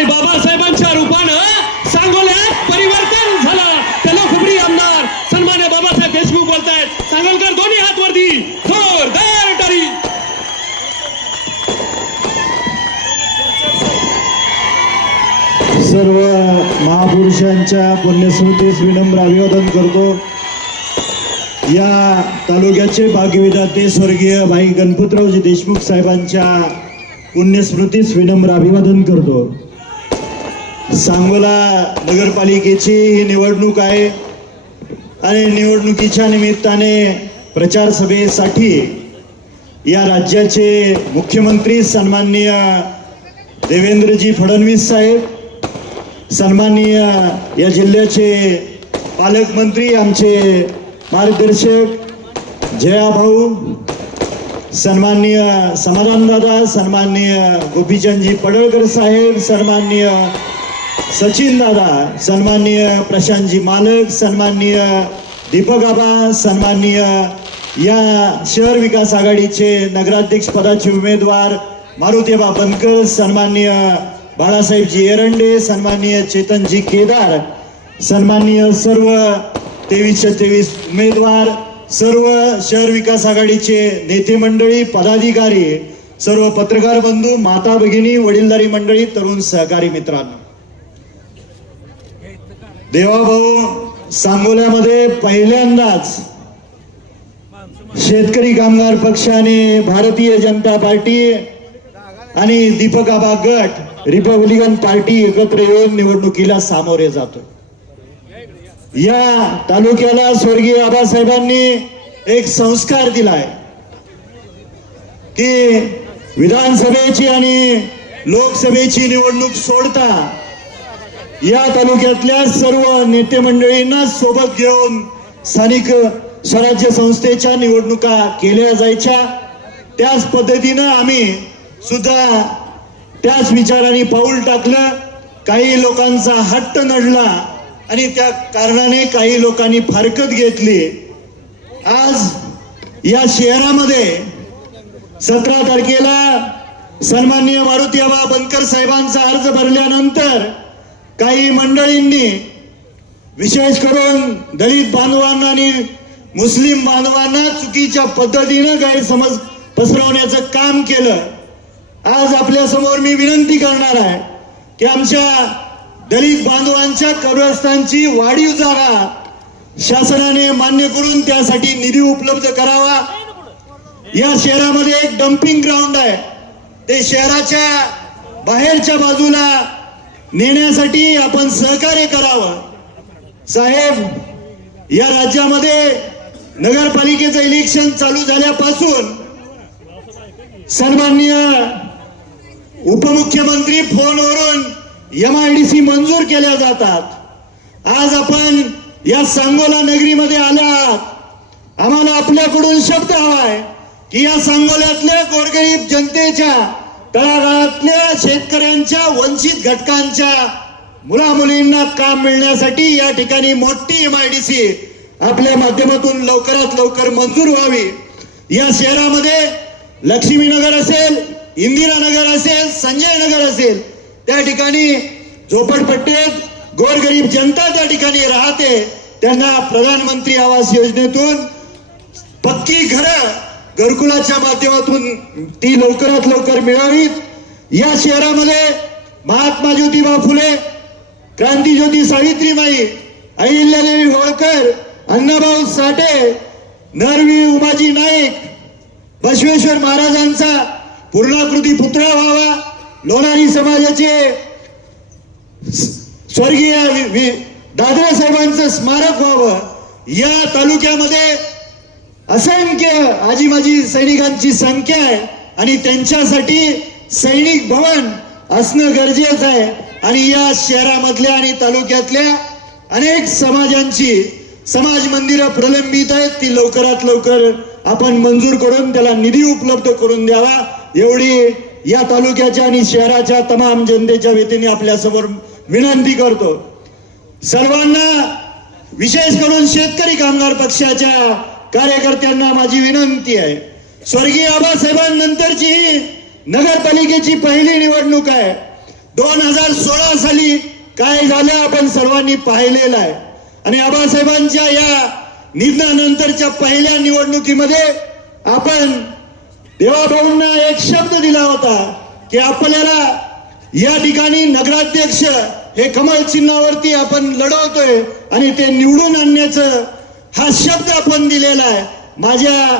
आणि बाबासाहेबांच्या रूपानं सांगोल्यात परिवर्तन झालं. त्याला लोकप्रिय आमदार सन्मान्य बाबासाहेब देशमुख बोलतायत. सांगोलकर दोन्ही हात वरती जोरदार टाळी सर्व महापुरुषांच्या पुण्यस्मृतीस विनम्र अभिवादन करतो. या तालुक्याचे भाग्यविधाते स्वर्गीय भाई गणपतरावजी देशमुख साहेबांच्या पुण्यस्मृतीस विनम्र अभिवादन करतो. सांगोला नगरपालिकेची ही निवडणूक आहे आणि निवडणुकीच्या निमित्ताने प्रचार सभेसाठी या राज्याचे मुख्यमंत्री सन्माननीय देवेंद्रजी फडणवीस साहेब सन्माननीय या जिल्ह्याचे पालकमंत्री आमचे मार्गदर्शक जयाभाऊ सन्माननीय समाधानदादा सन्माननीय गोपीचंदजी पडळकर साहेब सन्माननीय सचिन दादा सन्माननीय प्रशांतजी मालक सन्माननीय दीपक आबा सन्माननीय या शहर विकास आघाडीचे नगराध्यक्ष पदाचे उमेदवार मारुतीबा बनकर सन्माननीय बाळासाहेबजी एरंडे सन्माननीय चेतनजी केदार सन्माननीय सर्व तेवीसशे तेवीस उमेदवार सर्व शहर विकास आघाडीचे नेते मंडळी पदाधिकारी सर्व पत्रकार बंधू माता भगिनी वडीलधारी मंडळी तरुण सहकारी मित्रांनो. देवाभाऊ सांगोल्यामध्ये पहिल्यांदाच शेतकरी कामगार पक्षाने भारतीय जनता पार्टी आणि दीपक आबा गट रिपब्लिकन पार्टी एकत्र येऊन निवडणुकीला सामोरे जातो या तालुक्याला स्वर्गीय आबासाहेबांनी एक संस्कार दिलाय की विधानसभेची आणि लोकसभेची निवडणूक सोडता या तालुक्यातल्या सर्व नेते मंडळींना सोबत घेऊन स्थानिक स्वराज्य संस्थेच्या निवडणुका केल्या जायच्या. त्याच पद्धतीनं आम्ही सुद्धा त्याच विचाराने पाऊल टाकलं. काही लोकांचा हट्ट नडला आणि त्या कारणाने काही लोकांनी फारकत घेतली. आज या शहरामध्ये सतरा तारखेला सन्माननीय मारुती आबा बनकर साहेबांचा अर्ज भरल्यानंतर काही मंडळींनी विशेष करून दलित बांधवांना आणि मुस्लिम बांधवांना चुकीच्या पद्धतीनं गैरसमज पसरवण्याचं काम केलं. आज आपल्यासमोर मी विनंती करणार आहे की आमच्या दलित बांधवांच्या कब्रस्तानची वाढीव जागा शासनाने मान्य करून त्यासाठी निधी उपलब्ध करावा. या शहरामध्ये एक डम्पिंग ग्राउंड आहे. ते शहराच्या बाहेरच्या बाजूला नेण्यासाठी आपण सहकार्य करावं. साहेब या राज्यामध्ये नगरपालिकेचं इलेक्शन चालू झाल्यापासून सन्माननीय उपमुख्यमंत्री फोनवरून एम आय डी सी मंजूर केल्या जातात. आज आपण या सांगोला नगरीमध्ये आल्या आहात. आम्हाला आपल्याकडून शब्द हवाय की या सांगोल्यातल्या गोरगरीब जनतेच्या तळागाळातल्या शेतकऱ्यांच्या वंचित घटकांच्या मुलामुलींना काम मिळण्यासाठी या ठिकाणी मोठी एम आय डी सी आपल्या माध्यमातून लवकरात लवकर मंजूर व्हावी. या शहरामध्ये लक्ष्मीनगर असेल इंदिरानगर असेल संजय नगर असेल त्या ठिकाणी झोपडपट्टीत गोरगरीब जनता त्या ठिकाणी राहते. त्यांना प्रधानमंत्री आवास योजनेतून पक्की घरं घरकुलाच्या माध्यमातून ती लवकरात लवकर मिळावीत या शहरामध्ये महात्मा ज्योतिबा फुले क्रांती ज्योती सावित्रीमाई अहिल्यादेवी होळकर अण्णाभाऊ साठे नरवी उमाजी नाईक बसवेश्वर महाराजांचा पूर्णाकृती पुतळा व्हावा लोणारी समाजाचे स्वर्गीय वि- वि- दादरा साहेबांचं स्मारक व्हावं या तालुक्यामध्ये असंख्य आजीबाजी सैनिकांची संख्या आहे आणि त्यांच्यासाठी सैनिक भवन असणं गरजेचं आहे. आणि या शहरामधल्या आणि तालुक्यातल्या अनेक समाजांची समाज मंदिरं प्रलंबित आहेत. ती लवकरात लवकर आपण मंजूर करून त्याला निधी उपलब्ध करून द्यावा. एवढी या तालुक्याच्या आणि शहराच्या तमाम जनतेच्या वतीने आपल्यासमोर विनंती करतो. सर्वांना विशेष करून शेतकरी कामगार पक्षाच्या कार्यकर्त्यांना माझी विनंती आहे. स्वर्गीय आबासाहेबांनंतरची ही नगरपालिकेची पहिली निवडणूक आहे. दोन हजार सोळा साली काय झालं आपण सर्वांनी पाहिलेलं आहे. आणि आबासाहेबांच्या या निधनानंतरच्या पहिल्या निवडणुकीमध्ये आपण देवाभाऊंना एक शब्द दिला होता की आपल्याला या ठिकाणी नगराध्यक्ष हे कमळ चिन्हावरती आपण लढवतोय आणि ते निवडून आणण्याचं हा शब्द आपण दिलेला आहे. माझ्या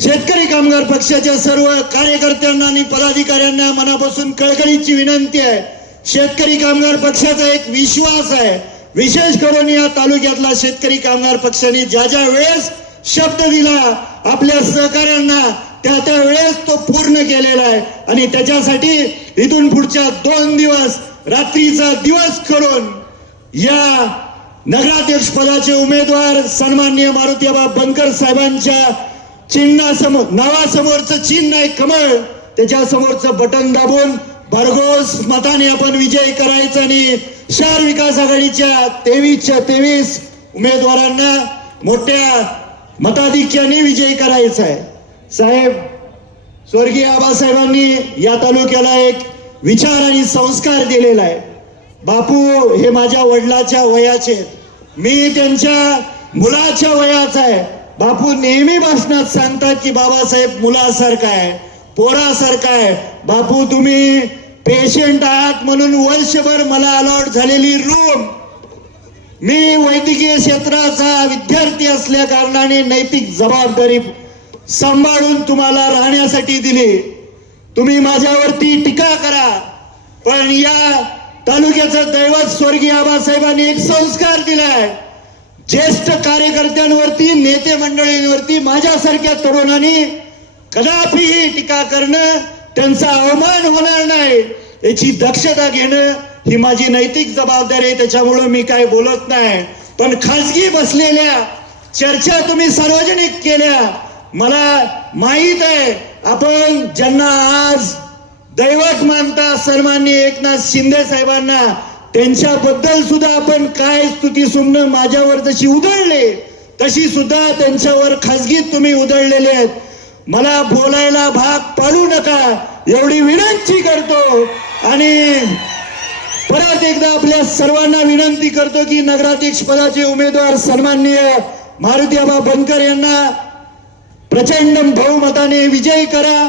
शेतकरी कामगार पक्षाच्या सर्व कार्यकर्त्यांना आणि पदाधिकाऱ्यांना मनापासून कळकळीची विनंती आहे. शेतकरी कामगार पक्षाचा एक विश्वास आहे. विशेष करून या तालुक्यातला शेतकरी कामगार पक्षाने ज्या ज्या वेळेस शब्द दिला आपल्या सहकाऱ्यांना त्या त्या वेळेस तो पूर्ण केलेला आहे. आणि त्याच्यासाठी इथून पुढच्या दोन दिवस रात्रीचा दिवस करून या नगराध्यक्ष पदाचे उमेदवार सन्माननीय मारुतीबा बनकर साहेबांच्या चिन्हासमोर नावासमोरचं चिन्ह आहे कमळ. त्याच्यासमोरचं बटन दाबून भरघोस मताने आपण विजय करायचा आणि शहर विकास आघाडीच्या तेवीसच्या तेवीस उमेदवारांना मोठ्या मताधिक्याने विजय करायचा आहे. साहेब स्वर्गीय आबासाहेबांनी या तालुक्याला एक विचार आणि संस्कार दिलेला आहे. बापू हे माझ्या वडिलाच्या वयाचे आहेत. मी त्यांच्या मुलाच्या वयाचा आहे. बापू नेहमी भाषणात सांगतात की बाबासाहेब मुलासारखा आहे पोरासारखा आहे. बापू तुम्ही पेशंट आहात म्हणून वर्षभर मला अलॉट झालेली रूम मी वैद्यकीय क्षेत्राचा विद्यार्थी असल्या कारणाने नैतिक जबाबदारी सांभाळून तुम्हाला राहण्यासाठी दिली. तुम्ही माझ्यावरती टीका करा. पण या तालुक्याचं दैवत स्वर्गीय आबासाहेबांनी एक संस्कार दिलाय. ज्येष्ठ कार्यकर्त्यांवरती नेते मंडळींवरती माझ्यासारख्या तरुणांनी कदापिही टीका करणं त्यांचा अवमान होणार नाही. याची दक्षता घेणं ही माझी नैतिक जबाबदारी आहे त्याच्यामुळं मी काय बोलत नाही. पण खाजगी बसलेल्या चर्चा तुम्ही सार्वजनिक केल्या मला माहीत आहे आपण ज्यांना आज दैवत मानता सन्मान्य एकनाथ शिंदे साहेबांना. त्यांच्याबद्दल सुद्धा आपण काय स्तुती सुमणं माझ्यावर जशी उधळले तशी सुद्धा त्यांच्यावर खासगीत तुम्ही उधळलेले आहेत. मला बोलायला भाग पाडू नका एवढी विनंती करतो. आणि परत एकदा आपल्या सर्वांना विनंती करतो की नगराध्यक्ष पदाचे उमेदवार सन्माननीय मारुतीआबा बनकर यांना प्रचंड बहुमताने विजयी करा.